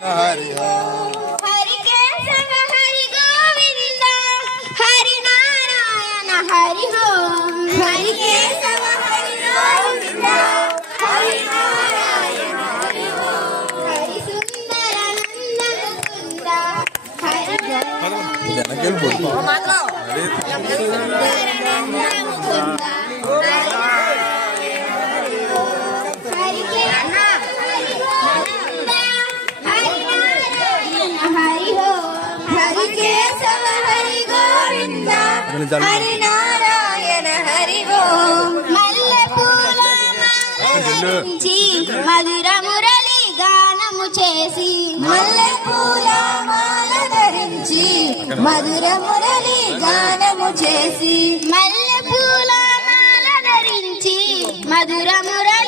హరి హరి కేశవ హరి గోవింద హరి నారాయణ హరి ఓం హరి కేశవ హరి గోవింద హరి నారాయణ హరి ఓం హరి సుందర నందన కుంద హరి హరి నారాయణ హరి ఓం మల్లె పూల ధరించి మధుర మురళి గానము చేసి మల్లె పూల మాల ధరించి మధుర మురళి గానము చేసి మల్లె పూల మాల ధరించి మధుర మురళి